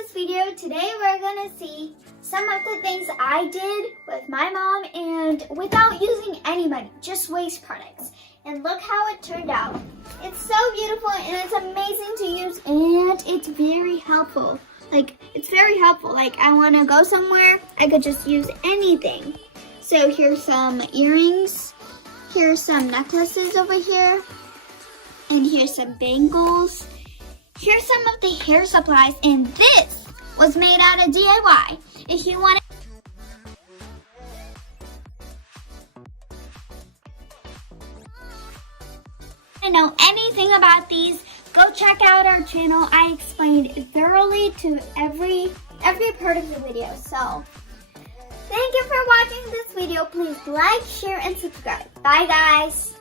this video. Today we're gonna see some of the things I did with my mom and without using any money, just waste products. And look how it turned out. It's so beautiful and it's amazing to use and it's very helpful. It's very helpful. I wanna go somewhere, I could just use anything. So here's some earrings, here's some necklaces over here, and here's some bangles. Here's some of the hair supplies, and this was made out of DIY. If you want to know anything about these, go check out our channel. I explained thoroughly to every part of the video. So, thank you for watching this video. Please like, share, and subscribe. Bye, guys.